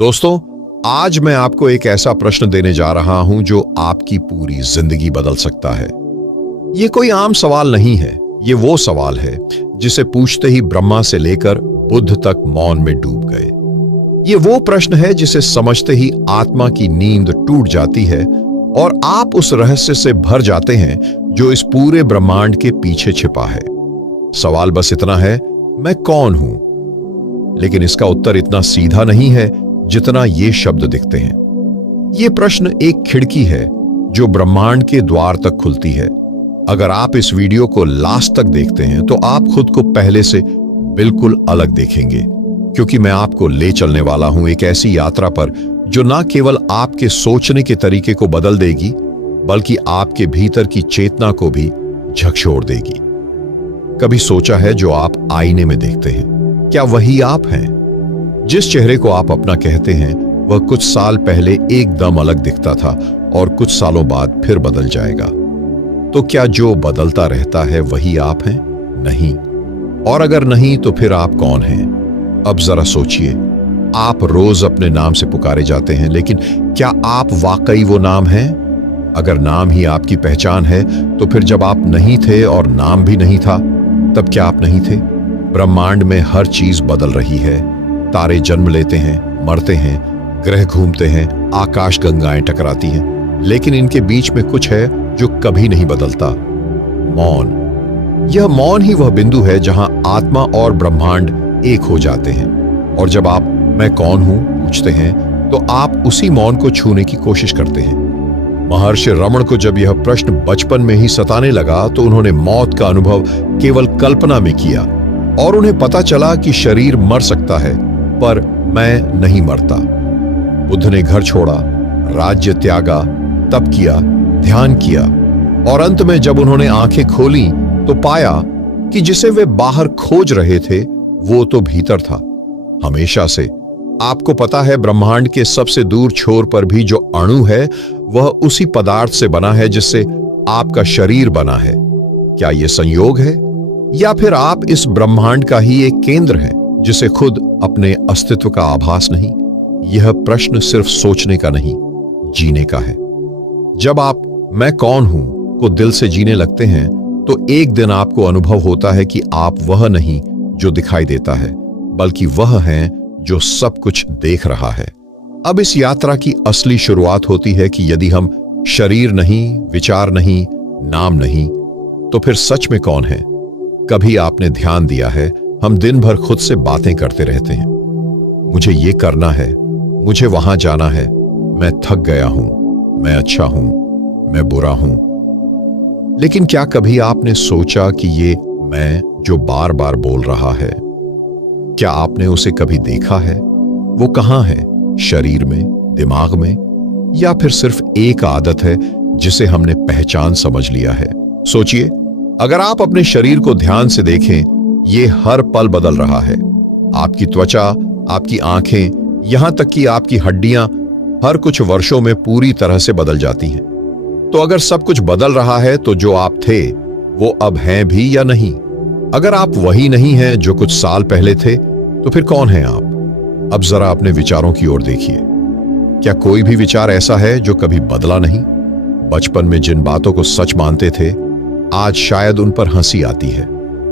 दोस्तों, आज मैं आपको एक ऐसा प्रश्न देने जा रहा हूं जो आपकी पूरी जिंदगी बदल सकता है। ये कोई आम सवाल नहीं है, ये वो सवाल है जिसे पूछते ही ब्रह्मा से लेकर बुद्ध तक मौन में डूब गए। ये वो प्रश्न है जिसे समझते ही आत्मा की नींद टूट जाती है और आप उस रहस्य से भर जाते हैं जो इस पूरे ब्रह्मांड के पीछे छिपा है। सवाल बस इतना है, मैं कौन हूं? लेकिन इसका उत्तर इतना सीधा नहीं है जितना ये शब्द दिखते हैं। ये प्रश्न एक खिड़की है जो ब्रह्मांड के द्वार तक खुलती है। अगर आप इस वीडियो को लास्ट तक देखते हैं तो आप खुद को पहले से बिल्कुल अलग देखेंगे, क्योंकि मैं आपको ले चलने वाला हूं एक ऐसी यात्रा पर जो ना केवल आपके सोचने के तरीके को बदल देगी, बल्कि आपके भीतर की चेतना को भी झकझोर देगी। कभी सोचा है जो आप आईने में देखते हैं, क्या वही आप हैं? जिस चेहरे को आप अपना कहते हैं वह कुछ साल पहले एकदम अलग दिखता था और कुछ सालों बाद फिर बदल जाएगा। तो क्या जो बदलता रहता है वही आप हैं? नहीं। और अगर नहीं तो फिर आप कौन हैं? अब जरा सोचिए, आप रोज अपने नाम से पुकारे जाते हैं, लेकिन क्या आप वाकई वो नाम हैं? अगर नाम ही आपकी पहचान है तो फिर जब आप नहीं थे और नाम भी नहीं था, तब क्या आप नहीं थे? ब्रह्मांड में हर चीज बदल रही है। तारे जन्म लेते हैं, मरते हैं, ग्रह घूमते हैं, आकाश गंगाएं टकराती हैं, लेकिन इनके बीच में कुछ है जो कभी नहीं बदलता, मौन। यह मौन ही वह बिंदु है जहां आत्मा और ब्रह्मांड एक हो जाते हैं। और जब आप मैं कौन हूं पूछते हैं तो आप उसी मौन को छूने की कोशिश करते हैं। महर्षि रमण को जब यह प्रश्न बचपन में ही सताने लगा तो उन्होंने मौत का अनुभव केवल कल्पना में किया और उन्हें पता चला कि शरीर मर सकता है पर मैं नहीं मरता। बुद्ध ने घर छोड़ा, राज्य त्यागा, तप किया, ध्यान किया और अंत में जब उन्होंने आंखें खोली तो पाया कि जिसे वे बाहर खोज रहे थे वो तो भीतर था, हमेशा से। आपको पता है, ब्रह्मांड के सबसे दूर छोर पर भी जो अणु है वह उसी पदार्थ से बना है जिससे आपका शरीर बना है। क्या यह संयोग है या फिर आप इस ब्रह्मांड का ही एक केंद्र है जिसे खुद अपने अस्तित्व का आभास नहीं? यह प्रश्न सिर्फ सोचने का नहीं, जीने का है। जब आप मैं कौन हूं को दिल से जीने लगते हैं तो एक दिन आपको अनुभव होता है कि आप वह नहीं जो दिखाई देता है, बल्कि वह हैं जो सब कुछ देख रहा है। अब इस यात्रा की असली शुरुआत होती है कि यदि हम शरीर नहीं, विचार नहीं, नाम नहीं, तो फिर सच में कौन है? कभी आपने ध्यान दिया है, हम दिन भर खुद से बातें करते रहते हैं। मुझे ये करना है, मुझे वहां जाना है, मैं थक गया हूं, मैं अच्छा हूं, मैं बुरा हूं। लेकिन क्या कभी आपने सोचा कि ये मैं जो बार बार बोल रहा है, क्या आपने उसे कभी देखा है? वो कहां है? शरीर में, दिमाग में, या फिर सिर्फ एक आदत है जिसे हमने पहचान समझ लिया है? सोचिए, अगर आप अपने शरीर को ध्यान से देखें, ये हर पल बदल रहा है। आपकी त्वचा, आपकी आंखें, यहां तक कि आपकी हड्डियां हर कुछ वर्षों में पूरी तरह से बदल जाती हैं। तो अगर सब कुछ बदल रहा है तो जो आप थे वो अब हैं भी या नहीं? अगर आप वही नहीं हैं जो कुछ साल पहले थे, तो फिर कौन हैं आप? अब जरा अपने विचारों की ओर देखिए। क्या कोई भी विचार ऐसा है जो कभी बदला नहीं? बचपन में जिन बातों को सच मानते थे, आज शायद उन पर हंसी आती है।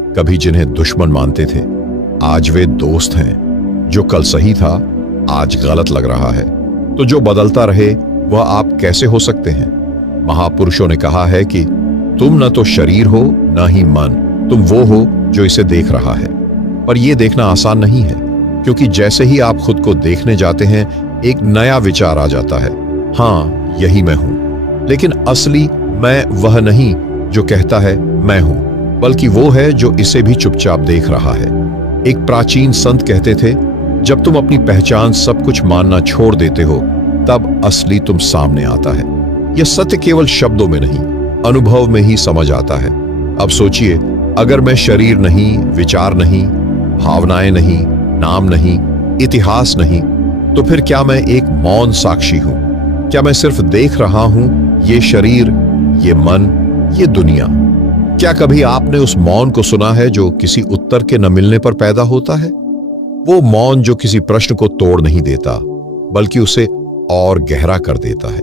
कभी जिन्हें दुश्मन मानते थे, आज वे दोस्त हैं। जो कल सही था, आज गलत लग रहा है। तो जो बदलता रहे वह आप कैसे हो सकते हैं? महापुरुषों ने कहा है कि तुम न तो शरीर हो न ही मन, तुम वो हो जो इसे देख रहा है। पर यह देखना आसान नहीं है, क्योंकि जैसे ही आप खुद को देखने जाते हैं एक नया विचार आ जाता है, हाँ यही मैं हूं। लेकिन असली मैं वह नहीं जो कहता है मैं हूं, बल्कि वो है जो इसे भी चुपचाप देख रहा है। एक प्राचीन संत कहते थे, जब तुम अपनी पहचान सब कुछ मानना छोड़ देते हो तब असली तुम सामने आता है। यह सत्य केवल शब्दों में नहीं, अनुभव में ही समझ आता है। अब सोचिए, अगर मैं शरीर नहीं, विचार नहीं, भावनाएं नहीं, नाम नहीं, इतिहास नहीं, तो फिर क्या मैं एक मौन साक्षी हूं? क्या मैं सिर्फ देख रहा हूं ये शरीर, ये मन, ये दुनिया? क्या कभी आपने उस मौन को सुना है जो किसी उत्तर के न मिलने पर पैदा होता है? वो मौन जो किसी प्रश्न को तोड़ नहीं देता, बल्कि उसे और गहरा कर देता है।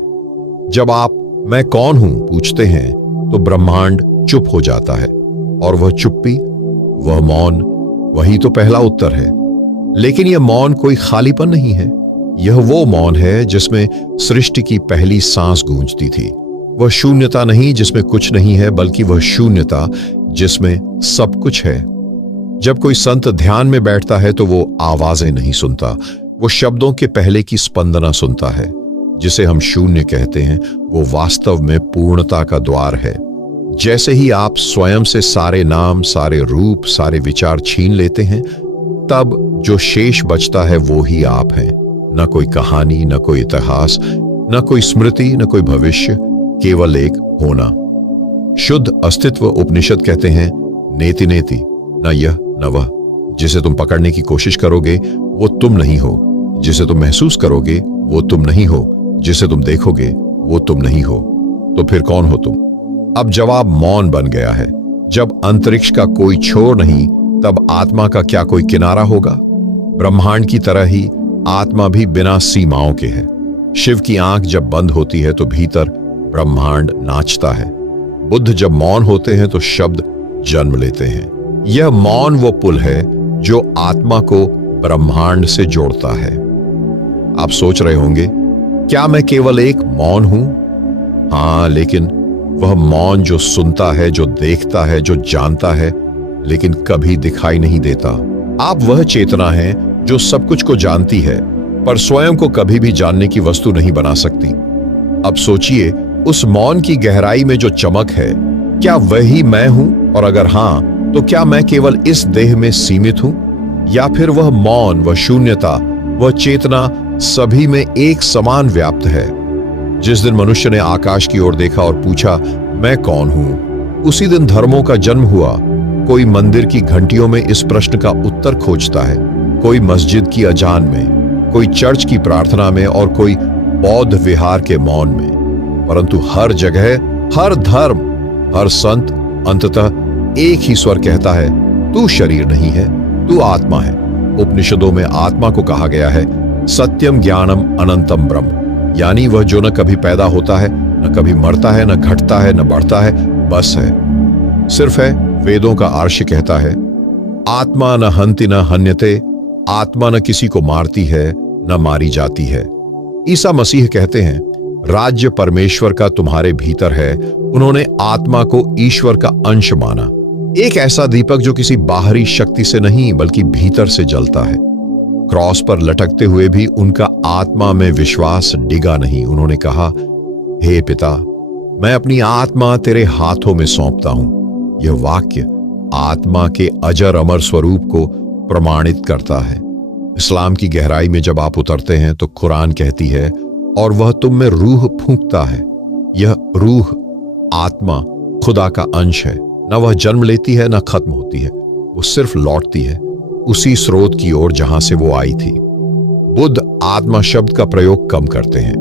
जब आप मैं कौन हूं पूछते हैं तो ब्रह्मांड चुप हो जाता है, और वह चुप्पी, वह मौन, वही तो पहला उत्तर है। लेकिन यह मौन कोई खालीपन नहीं है। यह वो मौन है जिसमें सृष्टि की पहली सांस गूंजती थी। वह शून्यता नहीं जिसमें कुछ नहीं है, बल्कि वह शून्यता जिसमें सब कुछ है। जब कोई संत ध्यान में बैठता है तो वो आवाजें नहीं सुनता, वो शब्दों के पहले की स्पंदना सुनता है। जिसे हम शून्य कहते हैं वो वास्तव में पूर्णता का द्वार है। जैसे ही आप स्वयं से सारे नाम, सारे रूप, सारे विचार छीन लेते हैं, तब जो शेष बचता है वो ही आप हैं। न कोई कहानी, न कोई इतिहास, न कोई स्मृति, न कोई भविष्य, केवल एक होना। शुद्ध अस्तित्व उपनिषद कहते हैं नेति नेति, न यह न वह। जिसे तुम पकड़ने की कोशिश करोगे वो तुम नहीं हो, जिसे तुम महसूस करोगे वो तुम नहीं हो, जिसे तुम देखोगे वो तुम नहीं हो। तो फिर कौन हो तुम? अब जवाब मौन बन गया है। जब अंतरिक्ष का कोई छोर नहीं, तब आत्मा का क्या कोई किनारा होगा? ब्रह्मांड की तरह ही आत्मा भी बिना सीमाओं के है। शिव की आंख जब बंद होती है तो भीतर ब्रह्मांड नाचता है। बुद्ध जब मौन होते हैं तो शब्द जन्म लेते हैं। यह मौन वो पुल है जो आत्मा को ब्रह्मांड से जोड़ता है। आप सोच रहे होंगे, क्या मैं केवल एक मौन हूं? हां, लेकिन वह मौन जो सुनता है, जो देखता है, जो जानता है, लेकिन कभी दिखाई नहीं देता। आप वह चेतना हैं जो सब कुछ को जानती है, पर स्वयं को कभी भी जानने की वस्तु नहीं बना सकती। अब सोचिए, उस मौन की गहराई में जो चमक है, क्या वही मैं हूं? और अगर हां, तो क्या मैं केवल इस देह में सीमित हूं, या फिर वह मौन, वह शून्यता, वह चेतना सभी में एक समान व्याप्त है? जिस दिन मनुष्य ने आकाश की ओर देखा और पूछा मैं कौन हूं, उसी दिन धर्मों का जन्म हुआ। कोई मंदिर की घंटियों में इस प्रश्न का उत्तर खोजता है, कोई मस्जिद की अजान में, कोई चर्च की प्रार्थना में, और कोई बौद्ध विहार के मौन में। परंतु हर जगह, हर धर्म, हर संत अंततः एक ही स्वर कहता है, तू शरीर नहीं है, तू आत्मा है। उपनिषदों में आत्मा को कहा गया है सत्यम ज्ञानम अनंतम ब्रह्म, यानी वह जो न कभी पैदा होता है, न कभी मरता है, न घटता है, न बढ़ता है, बस है, सिर्फ है। वेदों का आर्ष कहता है आत्मा न हंति न हन्यते, आत्मा न किसी को मारती है न मारी जाती है। ईसा मसीह कहते हैं राज्य परमेश्वर का तुम्हारे भीतर है। उन्होंने आत्मा को ईश्वर का अंश माना, एक ऐसा दीपक जो किसी बाहरी शक्ति से नहीं बल्कि भीतर से जलता है। क्रॉस पर लटकते हुए भी उनका आत्मा में विश्वास डिगा नहीं। उन्होंने कहा, हे पिता, मैं अपनी आत्मा तेरे हाथों में सौंपता हूं। यह वाक्य आत्मा के अजर अमर स्वरूप को प्रमाणित करता है। इस्लाम की गहराई में जब आप उतरते हैं तो कुरान कहती है, और वह तुम में रूह फूंकता है। यह रूह, आत्मा, खुदा का अंश है। न वह जन्म लेती है, न खत्म होती है, वो सिर्फ लौटती है उसी स्रोत की ओर जहां से वो आई थी। बुद्ध आत्मा शब्द का प्रयोग कम करते हैं,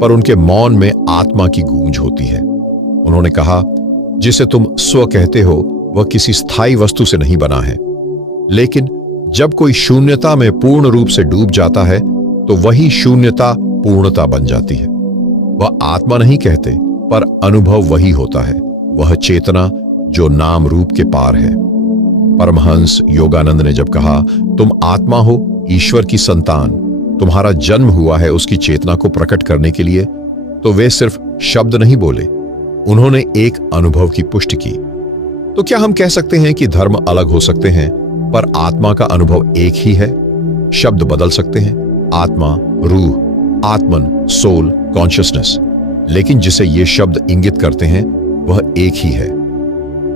पर उनके मौन में आत्मा की गूंज होती है। उन्होंने कहा, जिसे तुम स्व कहते हो वह किसी स्थायी वस्तु से नहीं बना है, लेकिन जब कोई शून्यता में पूर्ण रूप से डूब जाता है तो वही शून्यता पूर्णता बन जाती है। वह आत्मा नहीं कहते, पर अनुभव वही होता है, वह चेतना जो नाम रूप के पार है। परमहंस योगानंद ने जब कहा, तुम आत्मा हो, ईश्वर की संतान, तुम्हारा जन्म हुआ है उसकी चेतना को प्रकट करने के लिए, तो वे सिर्फ शब्द नहीं बोले, उन्होंने एक अनुभव की पुष्टि की। तो क्या हम कह सकते हैं कि धर्म अलग हो सकते हैं, पर आत्मा का अनुभव एक ही है? शब्द बदल सकते हैं, आत्मा, रूह, आत्मन, सोल, कॉन्शियसनेस, लेकिन जिसे ये शब्द इंगित करते हैं वह एक ही है।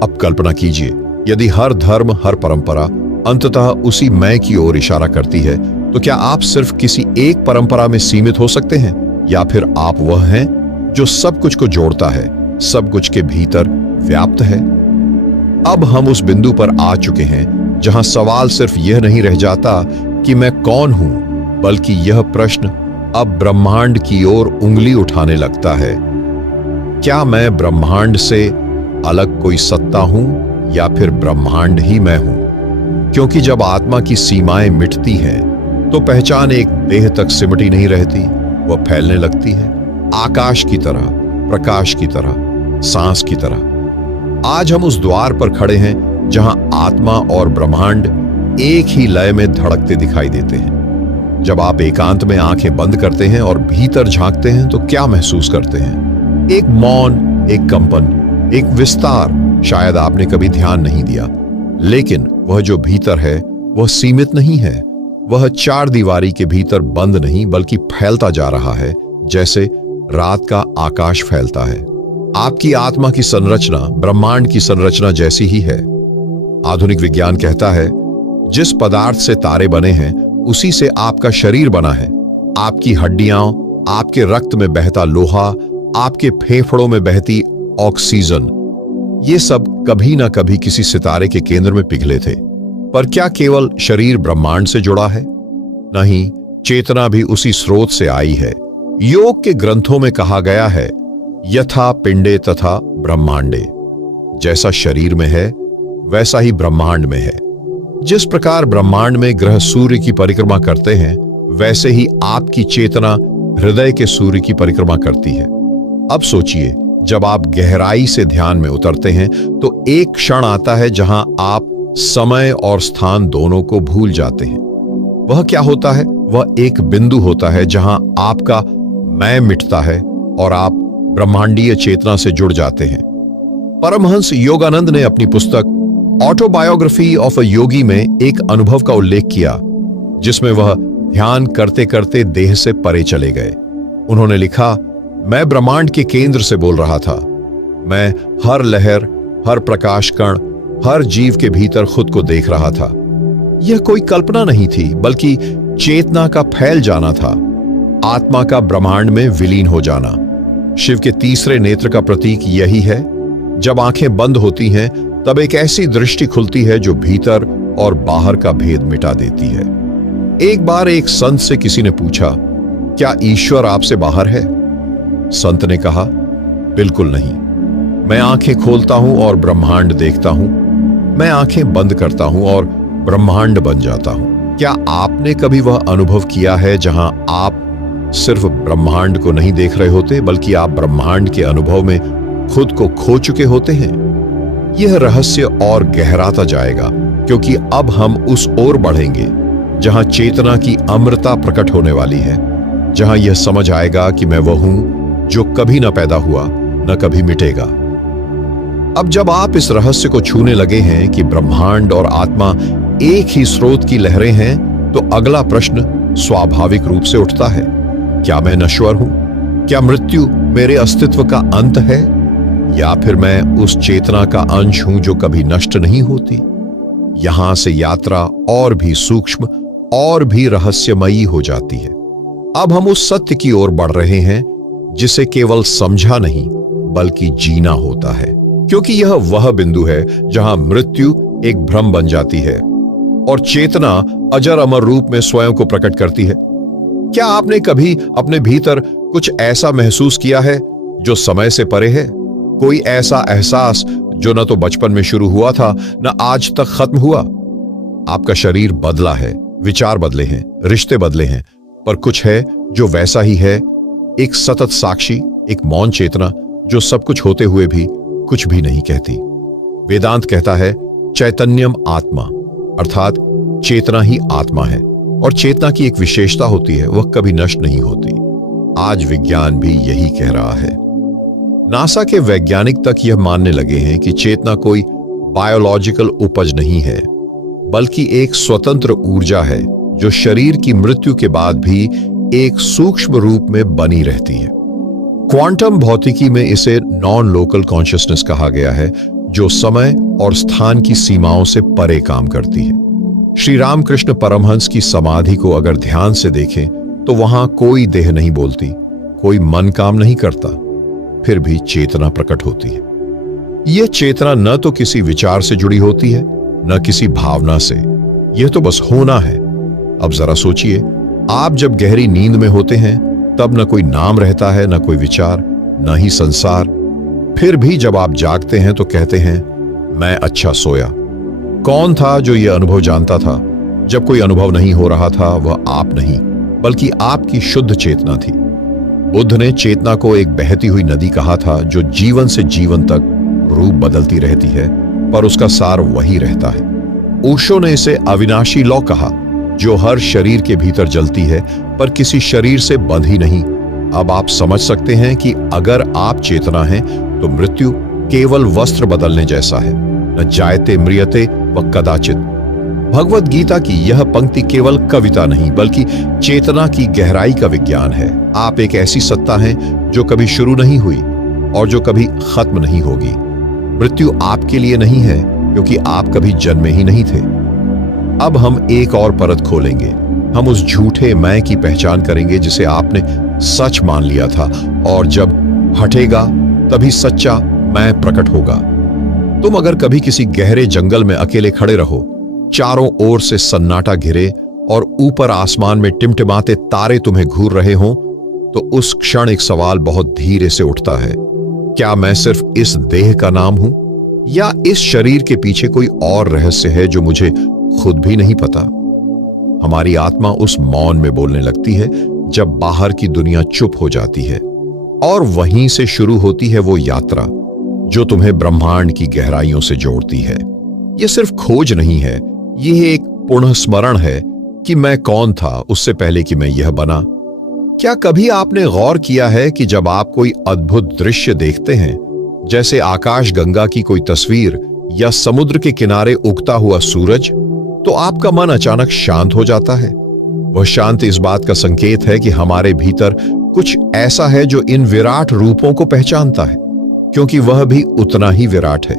अब कल्पना कीजिए, यदि हर धर्म, हर परंपरा अंततः उसी मैं की ओर इशारा करती है, तो क्या आप सिर्फ किसी एक परंपरा में सीमित हो सकते हैं, या फिर आप वह हैं जो सब कुछ को जोड़ता है, सब कुछ के भीतर व्याप्त है? अब हम उस बिंदु पर आ चुके हैं जहां सवाल सिर्फ यह नहीं रह जाता कि मैं कौन हूं, बल्कि यह प्रश्न अब ब्रह्मांड की ओर उंगली उठाने लगता है। क्या मैं ब्रह्मांड से अलग कोई सत्ता हूं, या फिर ब्रह्मांड ही मैं हूं? क्योंकि जब आत्मा की सीमाएं मिटती हैं तो पहचान एक देह तक सिमटी नहीं रहती, वह फैलने लगती है, आकाश की तरह, प्रकाश की तरह, सांस की तरह। आज हम उस द्वार पर खड़े हैं जहां आत्मा और ब्रह्मांड एक ही लय में धड़कते दिखाई देते हैं। जब आप एकांत में आंखें बंद करते हैं और भीतर झांकते हैं तो क्या महसूस करते हैं? एक मौन, एक कंपन, एक विस्तार शायद आपने कभी ध्यान नहीं दिया, लेकिन वह जो भीतर है वह सीमित नहीं है। वह चार दीवारी के भीतर बंद नहीं बल्कि फैलता जा रहा है, जैसे रात का आकाश फैलता है। आपकी आत्मा की संरचना ब्रह्मांड की संरचना जैसी ही है। आधुनिक विज्ञान कहता है जिस पदार्थ से तारे बने हैं उसी से आपका शरीर बना है। आपकी हड्डियां, आपके रक्त में बहता लोहा, आपके फेफड़ों में बहती ऑक्सीजन, ये सब कभी ना कभी किसी सितारे के केंद्र में पिघले थे। पर क्या केवल शरीर ब्रह्मांड से जुड़ा है? नहीं, चेतना भी उसी स्रोत से आई है। योग के ग्रंथों में कहा गया है, यथा पिंडे तथा ब्रह्मांडे। जैसा शरीर में है वैसा ही ब्रह्मांड में है। जिस प्रकार ब्रह्मांड में ग्रह सूर्य की परिक्रमा करते हैं, वैसे ही आपकी चेतना हृदय के सूर्य की परिक्रमा करती है। अब सोचिए, जब आप गहराई से ध्यान में उतरते हैं तो एक क्षण आता है जहां आप समय और स्थान दोनों को भूल जाते हैं। वह क्या होता है? वह एक बिंदु होता है जहां आपका मैं मिटता है और आप ब्रह्मांडीय चेतना से जुड़ जाते हैं। परमहंस योगानंद ने अपनी पुस्तक ऑटोबायोग्राफी ऑफ अ योगी में एक अनुभव का उल्लेख किया जिसमें वह ध्यान करते करते देह से परे चले गए। उन्होंने लिखा, मैं ब्रह्मांड के केंद्र से बोल रहा था। मैं हर लहर, हर प्रकाश कण, हर जीव के भीतर खुद को देख रहा था। यह कोई कल्पना नहीं थी बल्कि चेतना का फैल जाना था, आत्मा का ब्रह्मांड में विलीन हो जाना। शिव के तीसरे नेत्र का प्रतीक यही है। जब आंखें बंद होती हैं तब एक ऐसी दृष्टि खुलती है जो भीतर और बाहर का भेद मिटा देती है। एक बार एक संत से किसी ने पूछा, क्या ईश्वर आपसे बाहर है? संत ने कहा, बिल्कुल नहीं। मैं आंखें खोलता हूं और ब्रह्मांड देखता हूं। मैं आंखें बंद करता हूं और ब्रह्मांड बन जाता हूं। क्या आपने कभी वह अनुभव किया है जहां आप सिर्फ ब्रह्मांड को नहीं देख रहे होते बल्कि आप ब्रह्मांड के अनुभव में खुद को खो चुके होते हैं? यह रहस्य और गहराता जाएगा क्योंकि अब हम उस ओर बढ़ेंगे जहां चेतना की अमृता प्रकट होने वाली है, जहां यह समझ आएगा कि मैं वह हूं जो कभी न पैदा हुआ, न कभी मिटेगा। अब जब आप इस रहस्य को छूने लगे हैं कि ब्रह्मांड और आत्मा एक ही स्रोत की लहरें हैं, तो अगला प्रश्न स्वाभाविक रूप से उठता है, क्या मैं नश्वर हूं? क्या मृत्यु मेरे अस्तित्व का अंत है? या फिर मैं उस चेतना का अंश हूं जो कभी नष्ट नहीं होती? यहां से यात्रा और भी सूक्ष्म और भी रहस्यमयी हो जाती है। अब हम उस सत्य की ओर बढ़ रहे हैं जिसे केवल समझा नहीं बल्कि जीना होता है, क्योंकि यह वह बिंदु है जहां मृत्यु एक भ्रम बन जाती है और चेतना अजर अमर रूप में स्वयं को प्रकट करती है। क्या आपने कभी अपने भीतर कुछ ऐसा महसूस किया है जो समय से परे है? कोई ऐसा एहसास जो न तो बचपन में शुरू हुआ था न आज तक खत्म हुआ? आपका शरीर बदला है, विचार बदले हैं, रिश्ते बदले हैं, पर कुछ है जो वैसा ही है, एक सतत साक्षी, एक मौन चेतना जो सब कुछ होते हुए भी कुछ भी नहीं कहती। वेदांत कहता है चैतन्यम आत्मा, अर्थात चेतना ही आत्मा है और चेतना की एक विशेषता होती है, वह कभी नष्ट नहीं होती। आज विज्ञान भी यही कह रहा है। नासा के वैज्ञानिक तक यह मानने लगे हैं कि चेतना कोई बायोलॉजिकल उपज नहीं है बल्कि एक स्वतंत्र ऊर्जा है जो शरीर की मृत्यु के बाद भी एक सूक्ष्म रूप में बनी रहती है। क्वांटम भौतिकी में इसे नॉन लोकल कॉन्शियसनेस कहा गया है, जो समय और स्थान की सीमाओं से परे काम करती है। श्री रामकृष्ण परमहंस की समाधि को अगर ध्यान से देखें तो वहां कोई देह नहीं बोलती, कोई मन काम नहीं करता, फिर भी चेतना प्रकट होती है। यह चेतना न तो किसी विचार से जुड़ी होती है न किसी भावना से, यह तो बस होना है। अब जरा सोचिए, आप जब गहरी नींद में होते हैं तब न कोई नाम रहता है, न कोई विचार, न ही संसार। फिर भी जब आप जागते हैं तो कहते हैं मैं अच्छा सोया। कौन था जो यह अनुभव जानता था? जब कोई अनुभव नहीं हो रहा था, वह आप नहीं बल्कि आपकी शुद्ध चेतना थी। बुद्ध ने चेतना को एक बहती हुई नदी कहा था, जो जीवन से जीवन तक रूप बदलती रहती है, पर उसका सार वही रहता है। ओशो ने इसे अविनाशी लौ कहा, जो हर शरीर के भीतर जलती है पर किसी शरीर से बंधी नहीं। अब आप समझ सकते हैं कि अगर आप चेतना हैं तो मृत्यु केवल वस्त्र बदलने जैसा है, न जायते म्रियते व कदाचित। भगवत गीता की यह पंक्ति केवल कविता नहीं बल्कि चेतना की गहराई का विज्ञान है। आप एक ऐसी सत्ता हैं जो कभी शुरू नहीं हुई और जो कभी खत्म नहीं होगी। मृत्यु आपके लिए नहीं है क्योंकि आप कभी जन्मे ही नहीं थे। अब हम एक और परत खोलेंगे। हम उस झूठे मैं की पहचान करेंगे जिसे आपने सच मान लिया था, और जब हटेगा तभी सच्चा मैं प्रकट होगा। तुम अगर कभी किसी गहरे जंगल में अकेले खड़े रहो, चारों ओर से सन्नाटा घिरे और ऊपर आसमान में टिमटिमाते तारे तुम्हें घूर रहे हों, तो उस क्षण एक सवाल बहुत धीरे से उठता है, क्या मैं सिर्फ इस देह का नाम हूं, या इस शरीर के पीछे कोई और रहस्य है जो मुझे खुद भी नहीं पता। हमारी आत्मा उस मौन में बोलने लगती है जब बाहर की दुनिया चुप हो जाती है, और वहीं से शुरू होती है वो यात्रा जो तुम्हें ब्रह्मांड की गहराइयों से जोड़ती है। यह सिर्फ खोज नहीं है, यह एक पुनः स्मरण है कि मैं कौन था उससे पहले कि मैं यह बना। क्या कभी आपने गौर किया है कि जब आप कोई अद्भुत दृश्य देखते हैं, जैसे आकाश गंगा की कोई तस्वीर या समुद्र के किनारे उगता हुआ सूरज, तो आपका मन अचानक शांत हो जाता है? वह शांति इस बात का संकेत है कि हमारे भीतर कुछ ऐसा है जो इन विराट रूपों को पहचानता है, क्योंकि वह भी उतना ही विराट है।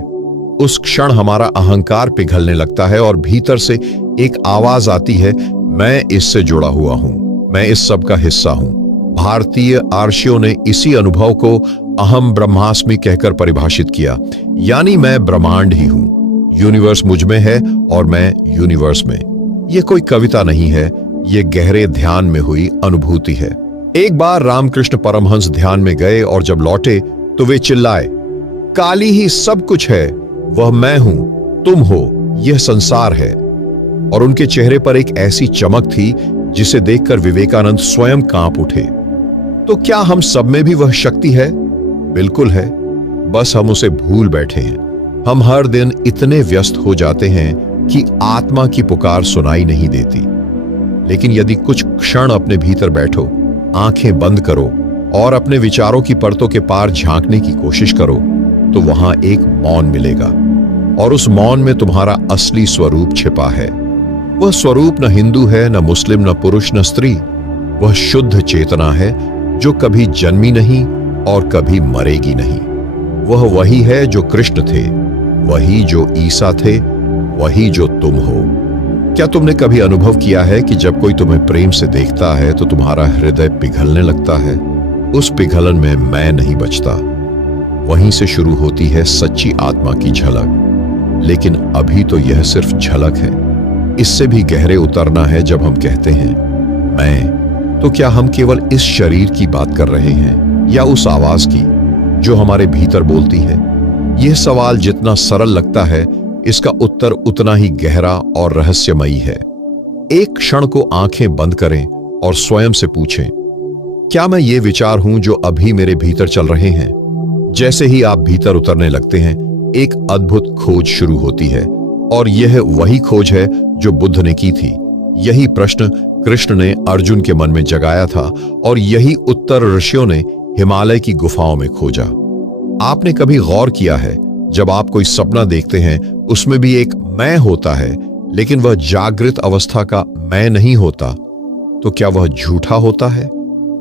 उस क्षण हमारा अहंकार पिघलने लगता है और भीतर से एक आवाज आती है, मैं इससे जुड़ा हुआ हूं, मैं इस सब का हिस्सा हूं। भारतीय आर्षियों ने इसी अनुभव को अहम ब्रह्मास्मि कहकर परिभाषित किया, यानी मैं ब्रह्मांड ही हूं। यूनिवर्स मुझ में है और मैं यूनिवर्स में। यह कोई कविता नहीं है, यह गहरे ध्यान में हुई अनुभूति है। एक बार रामकृष्ण परमहंस ध्यान में गए और जब लौटे तो वे चिल्लाए, काली ही सब कुछ है, वह मैं हूं, तुम हो, यह संसार है। और उनके चेहरे पर एक ऐसी चमक थी जिसे देखकर विवेकानंद स्वयं कांप उठे। तो क्या हम सब में भी वह शक्ति है? बिल्कुल है, बस हम उसे भूल बैठे हैं। हम हर दिन इतने व्यस्त हो जाते हैं कि आत्मा की पुकार सुनाई नहीं देती। लेकिन यदि कुछ क्षण अपने भीतर बैठो, आंखें बंद करो और अपने विचारों की परतों के पार झांकने की कोशिश करो, तो वहां एक मौन मिलेगा, और उस मौन में तुम्हारा असली स्वरूप छिपा है। वह स्वरूप न हिंदू है, न मुस्लिम, न पुरुष, न स्त्री। वह शुद्ध चेतना है जो कभी जन्मी नहीं और कभी मरेगी नहीं। वह वही है जो कृष्ण थे, वही जो ईसा थे, वही जो तुम हो। क्या तुमने कभी अनुभव किया है कि जब कोई तुम्हें प्रेम से देखता है तो तुम्हारा हृदय पिघलने लगता है? उस पिघलन में मैं नहीं बचता। वहीं से शुरू होती है सच्ची आत्मा की झलक। लेकिन अभी तो यह सिर्फ झलक है। इससे भी गहरे उतरना है जब हम कहते हैं मैं। तो क्या हम केवल इस शरीर की बात कर रहे हैं या उस आवाज की जो हमारे भीतर बोलती है? यह सवाल जितना सरल लगता है, इसका उत्तर उतना ही गहरा और रहस्यमयी है। एक क्षण को आंखें बंद करें और स्वयं से पूछें, क्या मैं ये विचार हूं जो अभी मेरे भीतर चल रहे हैं? जैसे ही आप भीतर उतरने लगते हैं, एक अद्भुत खोज शुरू होती है, और यह वही खोज है जो बुद्ध ने की थी। यही प्रश्न कृष्ण ने अर्जुन के मन में जगाया था, और यही उत्तर ऋषियों ने हिमालय की गुफाओं में खोजा। आपने कभी गौर किया है, जब आप कोई सपना देखते हैं, उसमें भी एक मैं होता है, लेकिन वह जागृत अवस्था का मैं नहीं होता। तो क्या वह झूठा होता है?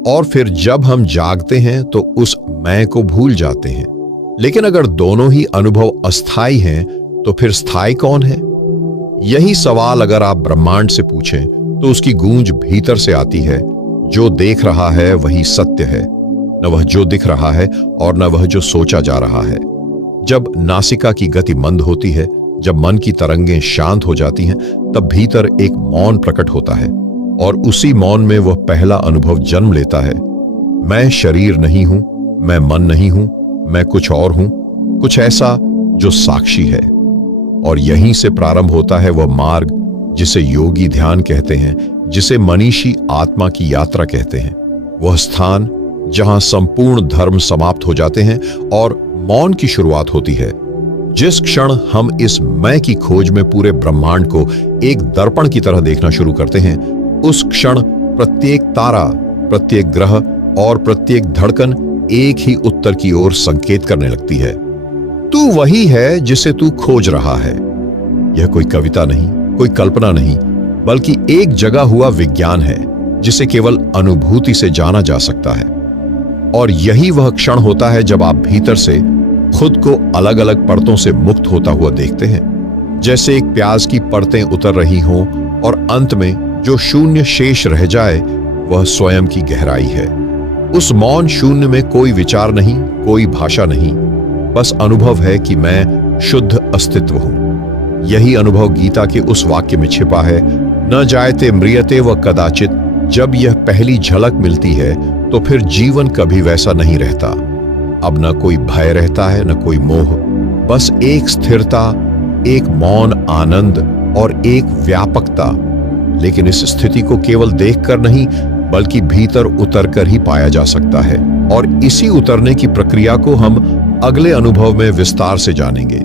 और फिर जब हम जागते हैं तो उस मैं को भूल जाते हैं। लेकिन अगर दोनों ही अनुभव अस्थायी हैं, तो फिर स्थायी कौन है? यही सवाल अगर आप ब्रह्मांड से पूछें तो उसकी गूंज भीतर से आती है। जो देख रहा है वही सत्य है, न वह जो दिख रहा है और न वह जो सोचा जा रहा है। जब नासिका की गति मंद होती है, जब मन की तरंगें शांत हो जाती हैं, तब भीतर एक मौन प्रकट होता है, और उसी मौन में वह पहला अनुभव जन्म लेता है। मैं शरीर नहीं हूं, मैं मन नहीं हूं, मैं कुछ और हूं, कुछ ऐसा जो साक्षी है। और यहीं से प्रारंभ होता है वह मार्ग जिसे योगी ध्यान कहते हैं, जिसे मनीषी आत्मा की यात्रा कहते हैं, वह स्थान जहां संपूर्ण धर्म समाप्त हो जाते हैं और मौन की शुरुआत होती है। जिस क्षण हम इस मैं की खोज में पूरे ब्रह्मांड को एक दर्पण की तरह देखना शुरू करते हैं, उस क्षण प्रत्येक तारा, प्रत्येक ग्रह और प्रत्येक धड़कन एक ही उत्तर की ओर संकेत करने लगती है। तू वही है जिसे तू खोज रहा है। यह कोई कविता नहीं, कोई कल्पना नहीं, बल्कि एक जगा हुआ विज्ञान है जिसे केवल अनुभूति से जाना जा सकता है। और यही वह क्षण होता है जब आप भीतर से खुद को अलग अलग परतों से मुक्त होता हुआ देखते हैं, जैसे एक प्याज की परतें उतर रही हों और अंत में जो शून्य शेष रह जाए वह स्वयं की गहराई है। उस मौन शून्य में कोई विचार नहीं, कोई भाषा नहीं, बस अनुभव है कि मैं शुद्ध अस्तित्व हूं। यही अनुभव गीता के उस वाक्य में छिपा है, न जायते म्रियते व कदाचित। जब यह पहली झलक मिलती है तो फिर जीवन कभी वैसा नहीं रहता। अब न कोई भय रहता है, न कोई मोह, बस एक स्थिरता, एक मौन आनंद और एक व्यापकता। लेकिन इस स्थिति को केवल देखकर नहीं, बल्कि भीतर उतरकर ही पाया जा सकता है। और इसी उतरने की प्रक्रिया को हम अगले अनुभव में विस्तार से जानेंगे,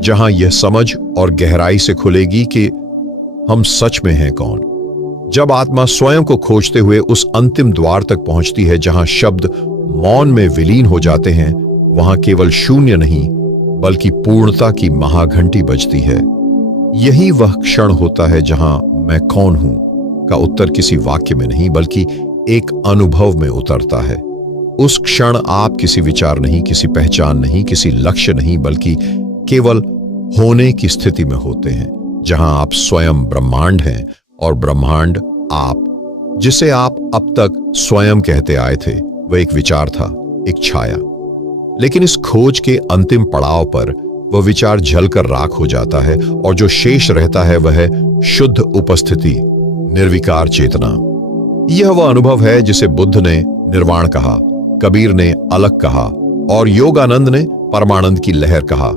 जहां यह समझ और गहराई से खुलेगी कि हम सच में हैं कौन। जब आत्मा स्वयं को खोजते हुए उस अंतिम द्वार तक पहुंचती है जहां शब्द मौन में विलीन हो जाते हैं, वहां केवल शून्य नहीं, बल्कि पूर्णता की महाघंटी बजती है। यही वह क्षण होता है जहां मैं कौन हूं का उत्तर किसी वाक्य में नहीं, बल्कि एक अनुभव में उतरता है। उस क्षण आप किसी विचार नहीं, किसी पहचान नहीं, किसी लक्ष्य नहीं, बल्कि केवल होने की स्थिति में होते हैं, जहां आप स्वयं ब्रह्मांड हैं और ब्रह्मांड आप। जिसे आप अब तक स्वयं कहते आए थे वह एक विचार था, एक छाया। लेकिन इस खोज के अंतिम पड़ाव पर वह विचार जलकर राख हो जाता है और जो शेष रहता है वह है शुद्ध उपस्थिति, निर्विकार चेतना। यह वह अनुभव है जिसे बुद्ध ने निर्वाण कहा, कबीर ने अलग कहा और योगानंद ने परमानंद की लहर कहा।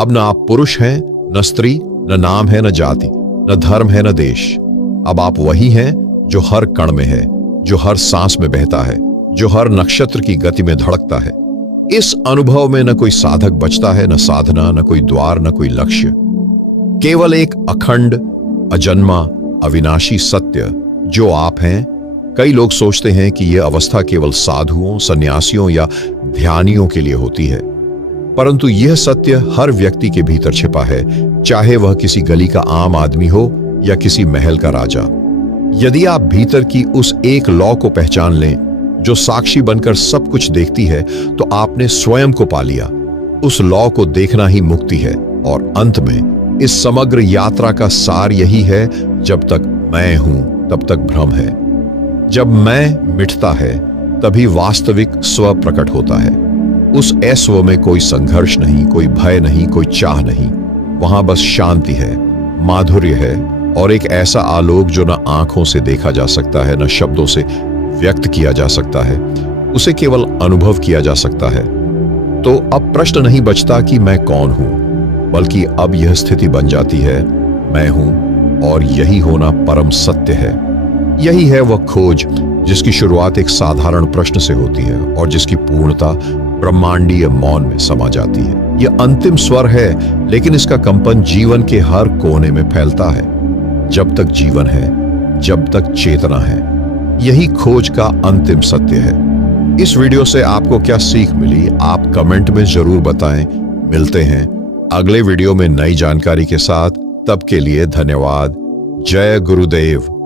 अब न आप पुरुष हैं, न स्त्री, न नाम है, न जाति, न धर्म है, न देश। अब आप वही हैं जो हर कण में है, जो हर सांस में बहता है, जो हर नक्षत्र की गति में धड़कता है। इस अनुभव में न कोई साधक बचता है, न साधना, न कोई द्वार, न कोई लक्ष्य, केवल एक अखंड, अजन्मा, अविनाशी सत्य जो आप हैं। कई लोग सोचते हैं कि यह अवस्था केवल साधुओं, सन्यासियों या ध्यानियों के लिए होती है, परंतु यह सत्य हर व्यक्ति के भीतर छिपा है, चाहे वह किसी गली का आम आदमी हो या किसी महल का राजा। यदि आप भीतर की उस एक लौ को पहचान लें जो साक्षी बनकर सब कुछ देखती है, तो आपने स्वयं को पा लिया। उस लौ को देखना ही मुक्ति है। और अंत में इस समग्र यात्रा का सार यही है, जब तक मैं हूं तब तक भ्रम है। जब मैं मिटता है तभी वास्तविक स्व प्रकट होता है। उस अस्व में कोई संघर्ष नहीं, कोई भय नहीं, कोई चाह नहीं। वहां बस शांति है, माधुर्य है और एक ऐसा आलोक जो न आंखों से देखा जा सकता है, न शब्दों से व्यक्त किया जा सकता है। उसे केवल अनुभव किया जा सकता है। तो अब प्रश्न नहीं बचता कि मैं कौन हूं, बल्कि अब यह स्थिति बन जाती है, मैं हूं और यही होना परम सत्य है। यही है वह खोज जिसकी शुरुआत एक साधारण प्रश्न से होती है और जिसकी पूर्णता ब्रह्मांडीय मौन में समा जाती है। यह अंतिम स्वर है, लेकिन इसका कंपन जीवन के हर कोने में फैलता है। जब तक जीवन है, जब तक चेतना है, यही खोज का अंतिम सत्य है। इस वीडियो से आपको क्या सीख मिली, आप कमेंट में जरूर बताएं। मिलते हैं अगले वीडियो में नई जानकारी के साथ। तब के लिए धन्यवाद। जय गुरुदेव।